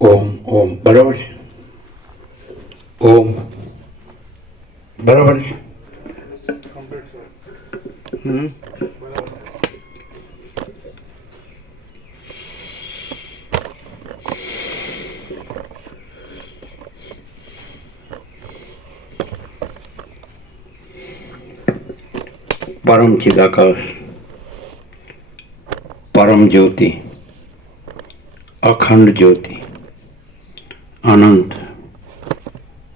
ઓમ ઓમ બરાબર છે. ઓમ બરાબર છે. પરમ ચિદાકાશ, પરમ જ્યોતિ, અખંડ જ્યોતિ, અનંત,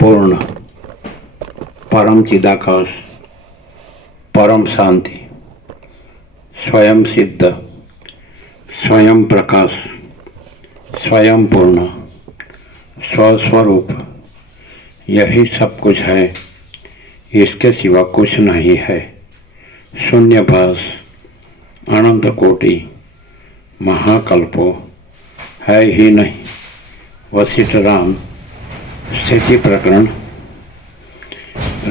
પૂર્ણ, પરમ ચિદાકાશ, પરમ શાંતિ, स्वयं सिद्ध, स्वयं प्रकाश, स्वयं पूर्ण, स्वस्वरूप, यही सब कुछ है, इसके सिवा कुछ नहीं है। शून्यभास, अनंत कोटि, महाकल्पो है ही नहीं। वशिष्ठ राम स्थिति प्रकरण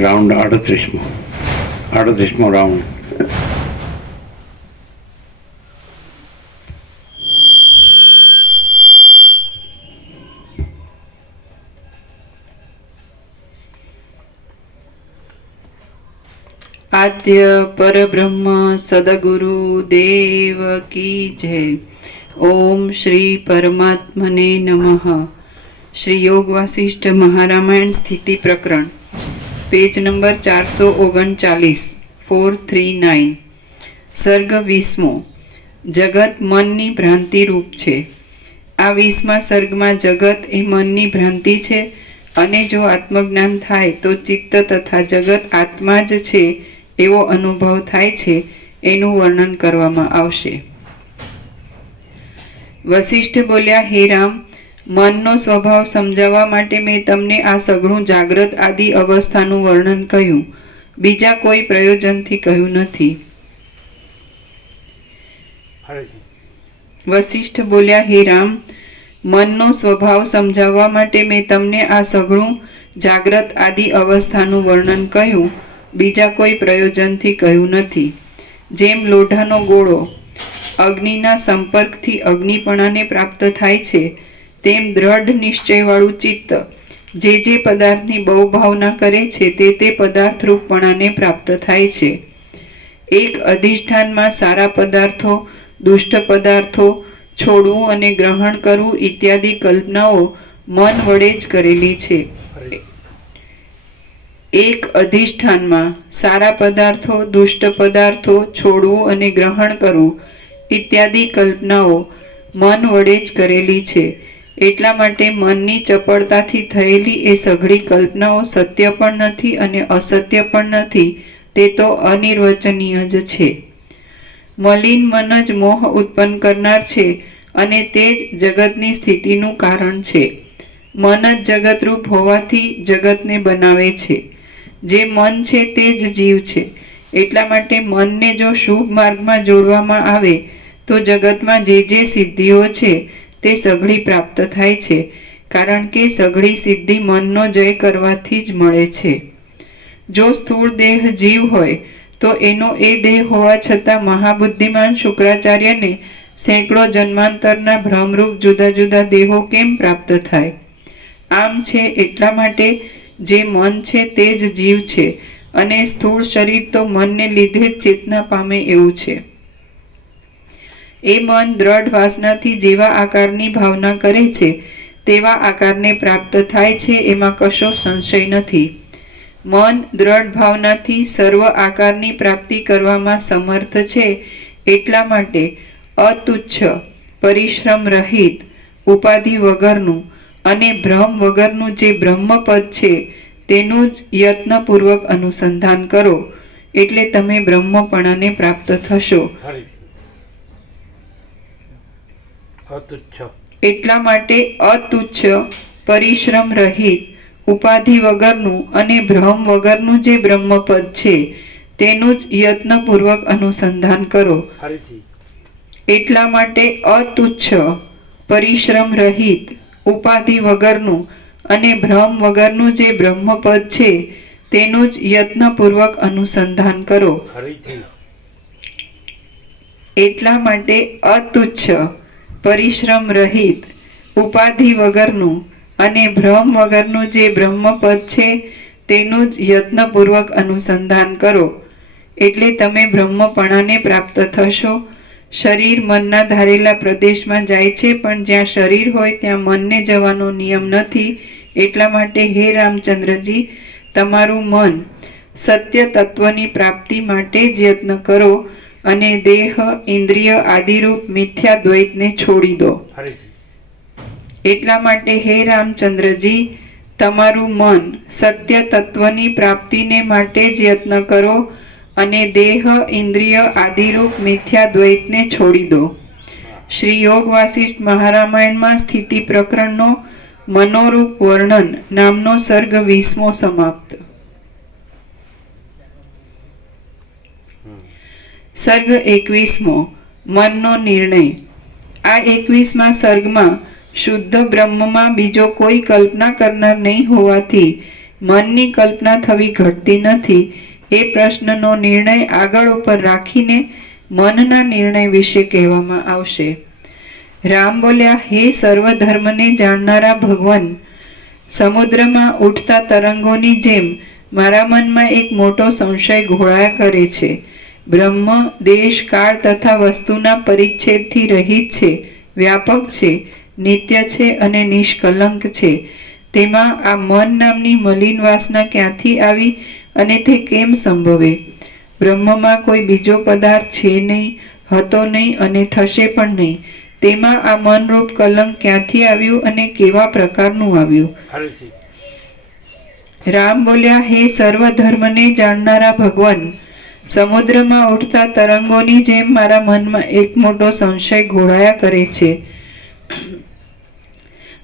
राउंड 38मो राउंड। आद्य परब्रह्म सदगुरु देव की जय। ओम श्री परमात्मने नमः। श्री योग वासिष्ठ महारामायण स्थिति प्रकरण पेज नंबर 439 439। सर्ग 20मो। जगत मननी भ्रांति रूप छे। आ 20मा सर्गमां जगत ए मननी भ्रांति छे अने जो आत्मज्ञान थाय तो चित्त तथा जगत आत्मा ज छे एवो अनुभव थाय छे एनुं वर्णन करवामां आवशे। वशिष्ठ बोल्या, हे राम, मननो स्वभाव समजाववा माटे मैं तमने आ सगळुं जाग्रत आदि अवस्थानुं वर्णन कर्युं, बीजा कोई प्रयोजनथी कर्युं नथी। वशिष्ठ बोल्या, हे राम, मननो स्वभाव समजाववा माटे मैं तमने आ सगळुं जाग्रत आदि अवस्थानुं वर्णन कर्युं, बीजा कोई प्रयोजनथी कर्युं नथी। जेम लोढानो गोळो अग्निना संपर्कथी अग्निपणाने प्राप्त थाय छे, तेम दृढ़ निश्चयवाळुं चित्त जे पदार्थनी बहु भावना करे छे ते पदार्थ रूपपणाने प्राप्त थाय छे। एक अधिष्ठाનમાં सारा पदार्थो, दुष्ट पदार्थो छोड़વું અને ગ્રહણ કરવું ઇત્યાદि કલ્પનાઓ મન વડે જ કરેલી છે। એક અધિષ્ઠાનમાં સારા પદાર્થો, દુષ્ટ પદાર્થો છોડવું અને ગ્રહણ કરવું ઇત્યાદિ કલ્પનાઓ મન વડે જ કરેલી છે. એટલા માટે મનની ચપળતાથી થયેલી એ સઘળી કલ્પનાઓ સત્ય પણ નથી અને અસત્ય પણ નથી, તે તો અનિર્વચનીય જ છે. મલિન મન જ મોહ ઉત્પન્ન કરનાર છે અને તે જ જગતની સ્થિતિનું કારણ છે. મન જ જગતરૂપ હોવાથી જગતને બનાવે છે. જે મન છે તે જ જીવ છે. એટલા માટે મનને જો શુભ માર્ગમાં જોડવામાં આવે તો જગતમાં જે સિદ્ધિઓ છે તે સઘળી પ્રાપ્ત થાય છે, કારણ કે સઘળી સિદ્ધિ મનનો જય કરવાથી જ મળે છે. જો સ્થૂળ દેહ જીવ હોય તો એનો એ દેહ હોવા છતાં મહાબુદ્ધિમાન શુક્રાચાર્યને સેંકડો જન્માંતરના ભ્રમરૂપ જુદા જુદા દેહો કેમ પ્રાપ્ત થાય? આમ છે એટલા માટે જે મન છે તે જ જીવ છે અને સ્થૂળ શરીર તો મનને લીધે જ ચેતના પામે એવું છે. એ મન દ્રઢ વાસનાથી જેવા આકારની ભાવના કરે છે તેવા આકારને પ્રાપ્ત થાય છે, એમાં કશો સંશય નથી. મન દ્રઢ ભાવનાથી સર્વ આકારની પ્રાપ્તિ કરવામાં સમર્થ છે. એટલા માટે અતુચ્છ, પરિશ્રમ રહિત, ઉપાધિ વગરનું અને ભ્રમ વગરનું જે બ્રહ્મપદ છે તેનું જ યત્નપૂર્વક અનુસંધાન કરો, એટલે તમે બ્રહ્મપણાને પ્રાપ્ત થશો. એટલા માટે અતુચ્છ, પરિશ્રમ રહિત, ઉપાધિ વગરનું અને ભ્રમ વગરનું જે બ્રહ્મપદ છે તેનું જ યત્નપૂર્વક અનુસંધાન કરો. એટલા માટે અતુચ્છ, પરિશ્રમ રહિત, ઉપાધિ વગરનું અને ભ્રમ વગરનું જે બ્રહ્મપદ છે તેનું જ યત્નપૂર્વક અનુસંધાન કરો. એટલા માટે અતુચ્છ, પરિશ્રમ રહિત, ઉપાધિ વગરનું અને ભ્રમ વગરનું જે બ્રહ્મપદ છે તેનું જ યત્નપૂર્વક અનુસંધાન કરો, એટલે તમે બ્રહ્મપણાને પ્રાપ્ત થશો. શરીર મનના ધારેલા પ્રદેશમાં જાય છે, પણ જ્યાં શરીર હોય ત્યાં મનને જવાનો નિયમ નથી. એટલા માટે હે રામચંદ્રજી, તમારું મન સત્ય તત્વની પ્રાપ્તિ માટે જ યત્ન કરો અને દેહ, ઇન્દ્રિય આદિરૂપ મિથ્યા દ્વૈતને છોડી દો. એટલા માટે હે રામચંદ્રજી, તમારું મન સત્ય તત્વની પ્રાપ્તિને માટે જ યત્ન કરો અને દેહ, ઇન્દ્રિય આદિરૂપ મિથ્યા દ્વૈતને છોડી દો. શ્રી યોગ વાસિષ્ઠ મહારામાયણમાં સ્થિતિ પ્રકરણનો મનોરૂપ વર્ણન નામનો સર્ગ 20મો સમાપ્ત. સર્ગ 21મો મનનો નિર્ણય. આ 21મા સર્ગમાં શુદ્ધ બ્રહ્મમાં બીજો કોઈ કલ્પના કરનાર નહીં હોવાથી મનની કલ્પના થવી ઘટતી નથી, એ પ્રશ્નનો નિર્ણય આગળ ઉપર રાખીને મનના નિર્ણય વિશે કહેવામાં આવશે. રામ બોલ્યા, હે સર્વ ધર્મને જાણનારા ભગવાન, સમુદ્રમાં ઉઠતા તરંગોની જેમ મારા મનમાં એક મોટો સંશય ઘોળાયા કરે છે. બ્રહ્મ દેશ, કાળ તથા વસ્તુના પરિચ્છેદથી રહિત છે, વ્યાપક છે, નિત્ય છે અને નિષ્કલંક છે. તેમાં આ મન નામની મલિન વાસના ક્યાંથી આવી અને તે કેમ સંભવે? બ્રહ્મમાં કોઈ બીજો પદાર્થ છે નહીં, હતો નહીં અને થશે પણ નહીં. તેમાં આ મનરૂપ કલંક ક્યાંથી આવ્યું અને કેવા પ્રકારનું આવ્યું? રામ બોલ્યા, હે સર્વ ધર્મને જાણનારા ભગવાન, સમુદ્રમાં ઉઠતા તરંગોની જેમ મારા મનમાં એક મોટો સંશય ઘોળાયા કરે છે.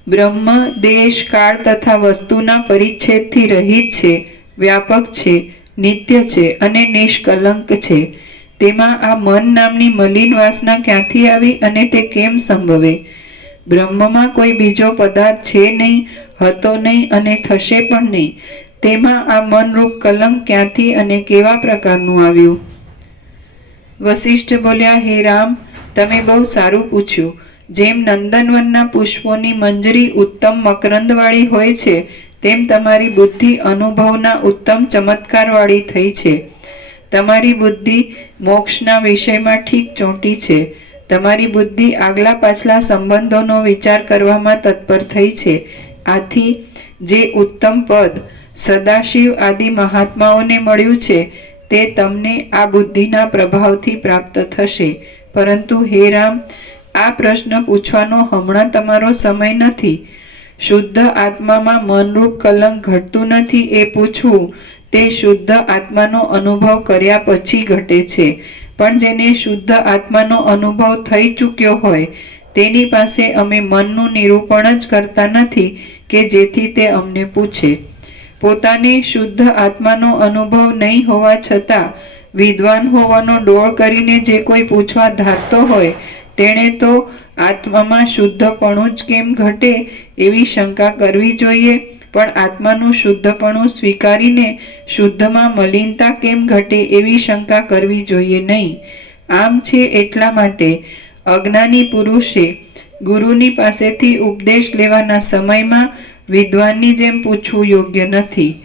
બ્રહ્મ દેશ, કાળ તથા વસ્તુના પરિચ્છેદથી રહિત છે, વ્યાપક છે, નિત્ય છે અને નિષ્કલંક છે. તેમાં આ મન નામની મલિન વાસના ક્યાંથી આવી અને તે કેમ સંભવે? બ્રહ્મમાં કોઈ બીજો પદાર્થ છે નહીં, હતો નહીં અને થશે પણ નહીં. તેમાં આ મનરૂપ કલંક ક્યાંથી અને કેવા પ્રકારનું આવ્યું? વશિષ્ઠ બોલ્યા, હે રામ, તમે બહુ સારું પૂછ્યું. જેમ નંદનવનના પુષ્પોની મંજરી ઉત્તમ મકરંદવાળી હોય છે, તેમ તમારી બુદ્ધિ અનુભવના ઉત્તમ ચમત્કારવાળી થઈ છે. તમારી બુદ્ધિ મોક્ષના વિષયમાં ઠીક ચોંટી છે. તમારી બુદ્ધિ આગલા પાછલા સંબંધોનો વિચાર કરવામાં તત્પર થઈ છે. આથી જે ઉત્તમ પદ સદાશિવ આદિ મહાત્માઓને મળ્યું છે તે તમને આ બુદ્ધિના પ્રભાવથી પ્રાપ્ત થશે. પરંતુ હે રામ, આ પ્રશ્ન પૂછવાનો હમણાં તમારો સમય નથી. શુદ્ધ આત્મામાં મનરૂપ કલંક ઘટતું નથી એ પૂછવું તે શુદ્ધ આત્માનો અનુભવ કર્યા પછી ઘટે છે. પણ જેને શુદ્ધ આત્માનો અનુભવ થઈ ચૂક્યો હોય તેની પાસે અમે મનનું નિરૂપણ જ કરતા નથી કે જેથી તે અમને પૂછે. પોતાને શુદ્ધ આત્માનો અનુભવ નહીં હોવા છતાં વિદ્વાન હોવાનો ડોળ કરીને જે કોઈ પૂછવા ધારતો હોય તેણે તો આત્મામાં શુદ્ધપણું જ કેમ ઘટે એવી શંકા કરવી જોઈએ, પણ આત્માનું શુદ્ધપણું સ્વીકારીને શુદ્ધમાં મલિનતા કેમ ઘટે એવી શંકા કરવી જોઈએ નહીં. આમ છે એટલા માટે અજ્ઞાની પુરુષે ગુરુની પાસેથી ઉપદેશ લેવાના સમયમાં વિદ્વાનની જેમ પૂછવું યોગ્ય નથી.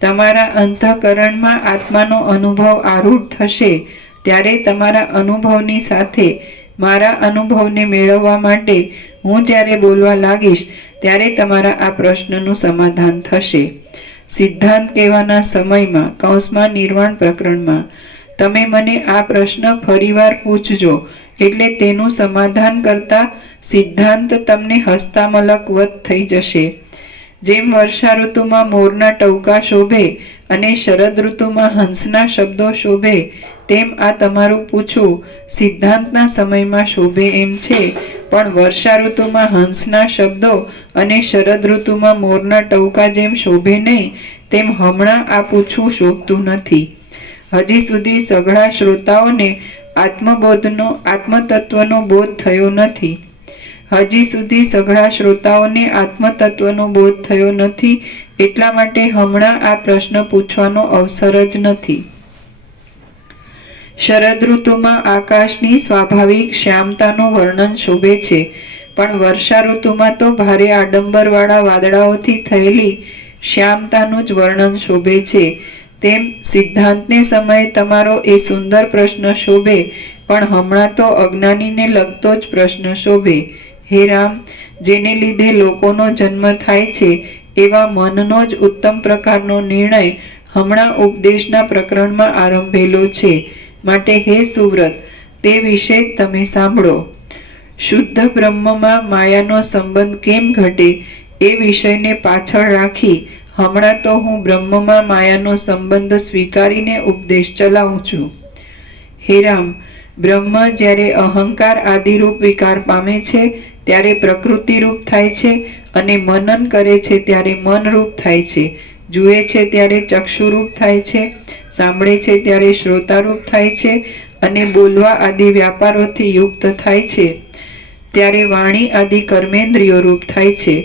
તમારા અંતઃકરણમાં આત્માનો અનુભવ આરૂઢ થશે ત્યારે તમારા અનુભવની સાથે મારા અનુભવને મેળવવા માટે હું જ્યારે બોલવા લાગીશ ત્યારે તમારા આ પ્રશ્નનું સમાધાન થશે. સિદ્ધાંત કહેવાના સમયમાં કૌંસમાં નિર્વાણ પ્રકરણમાં તમે મને આ પ્રશ્ન ફરીવાર પૂછજો એટલે તેનું સમાધાન કરતા સિદ્ધાંત તમને હસ્તામલકવત થઈ જશે. જેમ વર્ષા ઋતુમાં મોરના ટવકા શોભે અને શરદ ઋતુમાં હંસના શબ્દો શોભે તેમ આ તમારું પૂછવું સિદ્ધાંતના સમયમાં શોભે એમ છે, પણ વર્ષા ઋતુમાં હંસના શબ્દો અને શરદ ઋતુમાં મોરના ટવકા જેમ શોભે નહીં તેમ હમણાં આ પૂછવું શોભતું નથી. હજી સુધી સઘળા શ્રોતાઓને આત્મતત્વનો બોધ થયો નથી. હજી સુધી સઘળા શ્રોતાઓને આત્મતત્વનો બોધ થયો નથી એટલા માટે હમણાં આ પ્રશ્ન પૂછવાનો અવસર જ નથી. શરદ ઋતુમાં આકાશની સ્વાભાવિક શ્યામતાનું વર્ણન શોભે છે, પણ વર્ષા ઋતુમાં તો ભારે આડંબરવાળા વાદળાઓથી થયેલી શ્યામતાનું જ વર્ણન શોભે છે. તેમ સિદ્ધાંતને સમયે તમારો એ સુંદર પ્રશ્ન શોભે, પણ હમણાં તો અજ્ઞાનીને લગતો જ પ્રશ્ન શોભે. હે રામ, જેને લીધે લોકોનો જન્મ થાય છે એવા મનનો જ ઉત્તમ પ્રકારનો નિર્ણય હમણાં ઉપદેશના પ્રકરણમાં આરંભેલો છે. માટે હે સુવ્રત, તે વિશે તમે સાંભળો. શુદ્ધ બ્રહ્મમાં માયાનો સંબંધ કેમ ઘટે એ વિષયને પાછળ રાખી હમણાં તો હું બ્રહ્મમાં માયાનો સંબંધ સ્વીકારીને ઉપદેશ ચલાવું છું. હે રામ, બ્રહ્મ જ્યારે અહંકાર આદિરૂપ વિકાર પામે છે ત્યારે પ્રકૃતિરૂપ થાય છે અને મનન કરે છે ત્યારે મનરૂપ થાય છે. જુએ છે ત્યારે ચક્ષુરૂપ થાય છે, સાંભળે છે ત્યારે શ્રોતારૂપ થાય છે અને બોલવા આદિ વ્યાપારોથી યુક્ત થાય છે ત્યારે વાણી આદિ કર્મેન્દ્રિયો રૂપ થાય છે.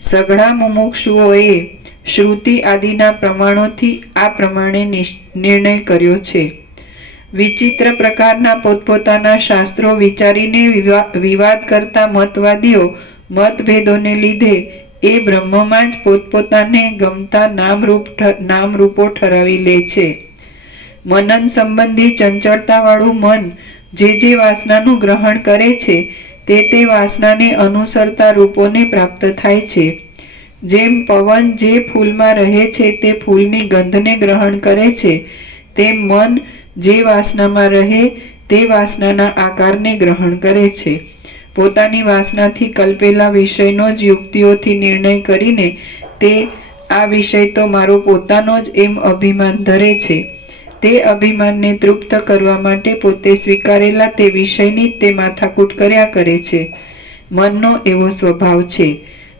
સઘળા મુમુક્ષુઓએ શ્રુતિ આદિના પ્રમાણોથી આ પ્રમાણે નિર્ણય કર્યો છે. વિચિત્ર પ્રકારના પોતપોતાના શાસ્ત્રો વિચારીને વિવાદ કરતા મતવાદીઓ મતભેદોને લીધે એ બ્રહ્મમાં જ પોતપોતાને ગમતા નામરૂપો ઠરાવી લે છે. મનન સંબંધી ચંચળતાવાળું મન જે વાસનાનું ગ્રહણ કરે છે તે વાસનાને અનુસરતા રૂપોને પ્રાપ્ત થાય છે. જેમ પવન જે ફૂલમાં રહે છે તે ફૂલની ગંધને ગ્રહણ કરે છે, તેમ મન જે વાસનામાં રહે તે વાસનાના આકારને ગ્રહણ કરે છે. પોતાની વાસનાથી કલ્પેલા વિષયનો જ યુક્તિઓથી નિર્ણય કરીને તે આ વિષય તો મારો પોતાનો જ એમ અભિમાન ધરે છે. તે અભિમાનને તૃપ્ત કરવા માટે પોતે સ્વીકારેલા તે વિષયની જ તે માથાકૂટ કર્યા કરે છે. મનનો એવો સ્વભાવ છે.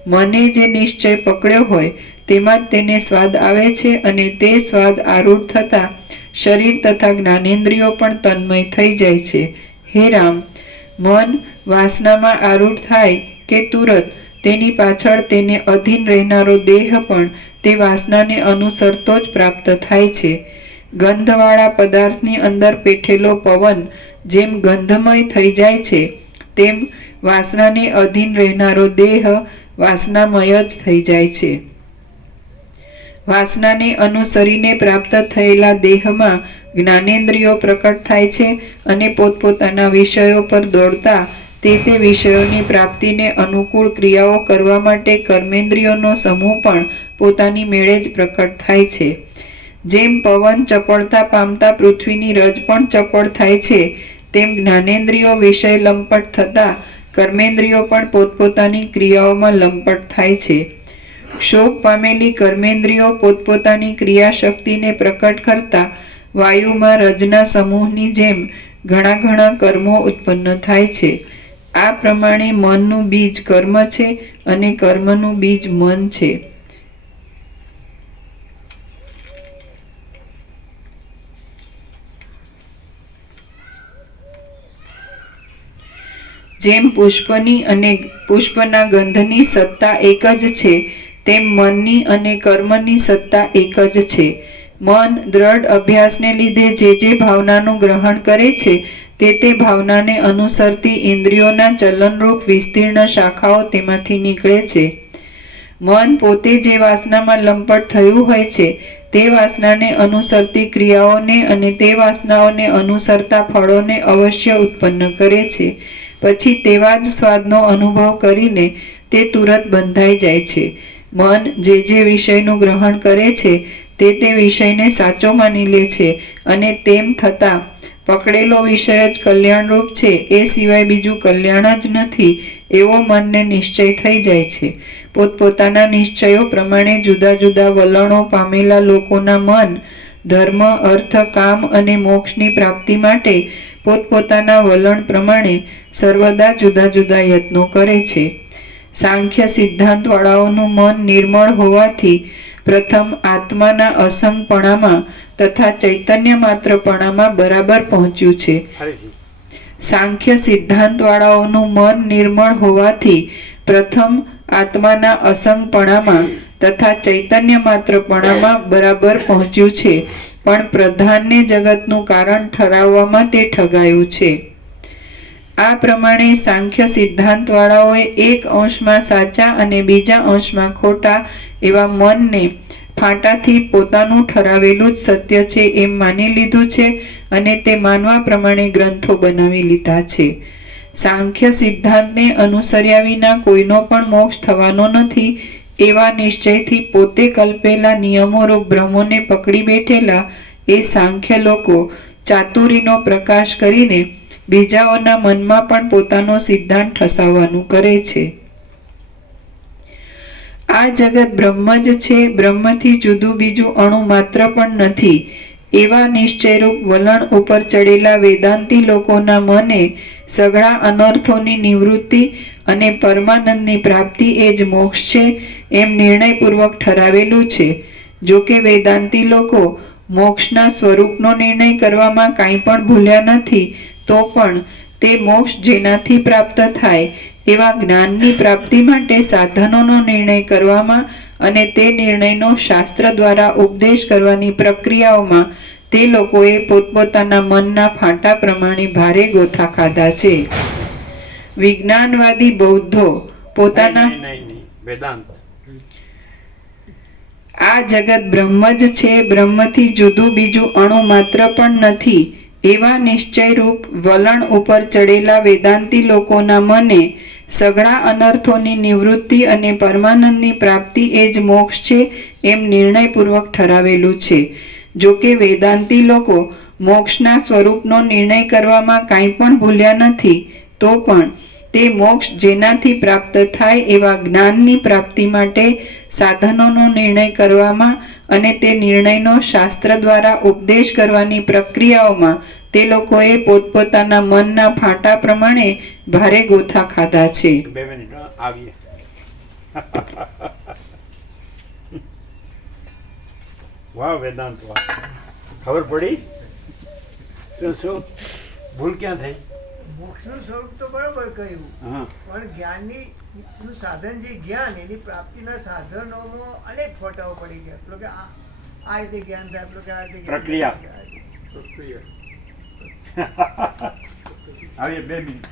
મને જે નિશ્ચય પકડ્યો હોય તેમાં જ તેને સ્વાદ આવે છે અને તે સ્વાદ આરૂઢ થતા શરીર તથા જ્ઞાનેન્દ્રિયો પણ તન્મય થઈ જાય છે. હે રામ, મન વાસનામાં આરૂઢ થાય કે તુરત તેની પાછળ તેને અધીન રહેનારો દેહ પણ તે વાસનાને અનુસરતો જ પ્રાપ્ત થાય છે. ગંધવાળા પદાર્થની અંદર પેઠેલો પવન જેમ ગંધમય થઈ જાય છે તેમ વાસનાને અધીન રહેનારો દેહ વાસનામય જ થઈ જાય છે. વાસનાને અનુસરીને પ્રાપ્ત થયેલા દેહમાં જ્ઞાનેન્દ્રિયો પ્રકટ થાય છે અને પોતપોતાના વિષયો પર દોડતા તે વિષયોની પ્રાપ્તિને અનુકૂળ ક્રિયાઓ કરવા માટે કર્મેન્દ્રિયોનો સમૂહ પણ પોતાની મેળે જ પ્રકટ થાય છે. જેમ પવન ચપળતા પામતા પૃથ્વીની રજ પણ ચપળ થાય છે, તેમ જ્ઞાનેન્દ્રિયો વિષય લંપટ થતાં કર્મેન્દ્રિયો પણ પોતપોતાની ક્રિયાઓમાં લંપટ થાય છે. ક્ષોભ પામેલી કર્મેન્દ્રિયો પોતપોતાની ક્રિયાશક્તિને પ્રકટ કરતા વાયુમાં રજના સમૂહની જેમ ઘણા ઘણા કર્મો ઉત્પન્ન થાય છે. આ પ્રમાણે મનનું બીજ કર્મ છે અને કર્મનું બીજ મન છે. જેમ પુષ્પની અને પુષ્પના ગંધની સત્તા એક જ છે, તેમ મનની અને કર્મની સત્તા એક જ છે. મન દ્રઢ અભ્યાસને લીધે જે ભાવનાનું ગ્રહણ કરે છે તે ભાવનાને અનુસરતી ઇન્દ્રિયોના ચલનરૂપ વિસ્તીર્ણ શાખાઓ તેમાંથી નીકળે છે. મન પોતે જે વાસનામાં લંપટ થયું હોય છે તે વાસનાને અનુસરતી ક્રિયાઓને અને તે વાસનાઓને અનુસરતા ફળોને અવશ્ય ઉત્પન્ન કરે છે. પછી તેવા જ સ્વાદનો અનુભવ કરીને તે તુરત બંધાઈ જાય છે. મન જે વિષયનું ગ્રહણ કરે છે તે વિષયને સાચો માની લે છે અને તેમ થતાં પકડેલો વિષય જ કલ્યાણરૂપ છે એ સિવાય બીજું કલ્યાણ જ નથી એવો મનને નિશ્ચય થઈ જાય છે. પોતપોતાના નિશ્ચયો પ્રમાણે જુદા જુદા વલણો પામેલા લોકોના મન ધર્મ, અર્થ, કામ અને મોક્ષની પ્રાપ્તિ માટે પોતપોતાના વલણ પ્રમાણે સર્વદા જુદા જુદા યત્નો કરે છે. સાંખ્ય સિદ્ધાંતવાળાઓનું મન નિર્મળ હોવાથી પ્રથમ આત્માના અસંગપણામાં તથા ચૈતન્ય માત્રપણામાં બરાબર પહોંચ્યું છે. સાંખ્ય સિદ્ધાંતવાળાઓનું મન નિર્મળ હોવાથી પ્રથમ આત્માના અસંગપણામાં તથા ચૈતન્ય માત્રપણામાં બરાબર પહોંચ્યું છે, પણ પ્રધાનને જગતનું કારણ ઠરાવવામાં તે ઠગાયું છે. આ પ્રમાણે સાંખ્ય સિદ્ધાંતવાળાઓએ એક અંશમાં સાચા અને બીજા અંશમાં ખોટા એવા મનને ફાંટાથી પોતાનું ઠરાવેલું જ સત્ય છે એમ માની લીધું છે અને તે માનવા પ્રમાણે ગ્રંથો બનાવી લીધા છે. સાંખ્ય સિદ્ધાંતને અનુસર્યા વિના કોઈનો પણ મોક્ષ થવાનો નથી એવા નિશ્ચયથી પોતે કલ્પેલા નિયમોરૂપ બ્રહ્મોને પકડી બેઠેલા એ સાંખ્ય લોકો ચાતુરીનો પ્રકાશ કરીને બીજાઓના મનમાં પણ પોતાનો સિદ્ધાંત ઠસાવવાનું કરે છે. આ જગત બ્રહ્મ જ છે, બ્રહ્મથી જુદું બીજું અણુ માત્ર પણ નથી એવા નિશ્ચયરૂપ વલણ ઉપર ચડેલા વેદાંતી લોકોના મને સઘળા અનર્થોની નિવૃત્તિ અને પરમાનંદની પ્રાપ્તિ એ જ મોક્ષ છે એમ નિર્ણયપૂર્વક ઠરાવેલું છે. જો કે વેદાંતી લોકો મોક્ષના સ્વરૂપનો નિર્ણય કરવામાં કાંઈ પણ ભૂલ્યા નથી, તો પણ તે મોક્ષ જેનાથી પ્રાપ્ત થાય એવા જ્ઞાનની પ્રાપ્તિ માટે સાધનોનો નિર્ણય કરવામાં અને તે નિર્ણયનો શાસ્ત્ર દ્વારા ઉપદેશ કરવાની પ્રક્રિયાઓમાં તે લોકોએ પોતપોતાના મનના ફાંટા પ્રમાણે ભારે ગોથા ખાધા છે. વિજ્ઞાનવાદી બૌદ્ધો પોતાના આ જગત બ્રહ્મ જ છે, બ્રહ્મથી જુદું બીજું અણુ માત્ર પણ નથી એવા નિશ્ચયરૂપ વલણ ઉપર ચડેલા વેદાંતી લોકોના મને સઘળા અનર્થોની નિવૃત્તિ અને પરમાનંદની પ્રાપ્તિ એ જ મોક્ષ છે એમ નિર્ણયપૂર્વક ઠરાવેલું છે. જો કે વેદાંતી લોકો મોક્ષના સ્વરૂપનો નિર્ણય કરવામાં કાંઈ પણ ભૂલ્યા નથી, તો પણ તે મોક્ષ જેનાથી પ્રાપ્ત થાય એવા જ્ઞાનની પ્રાપ્તિ માટે સાધનોનો નિર્ણય કરવામાં અને તે નિર્ણયનો શાસ્ત્ર દ્વારા ઉપદેશ કરવાની પ્રક્રિયાઓમાં તે લોકોએ પોતપોતાના મનના ફાંટા પ્રમાણે ભારે ગોથા ખાધા છે. વાહ વેદાંત વાહ, ખબર પડી શું ભૂલ ક્યાં થઈ? મોક્ષનું સ્વરૂપ તો બરોબર કહ્યું, પણ જ્ઞાનની નું સાધન જે જ્ઞાન એની પ્રાપ્તિના સાધનોમાં અનેક ફોટાઓ પડી ગયા. પેલો કે આ રીતે જ્ઞાન થાય, પેલો કે આ રીતે પ્રક્રિયા. 2 મિનિટ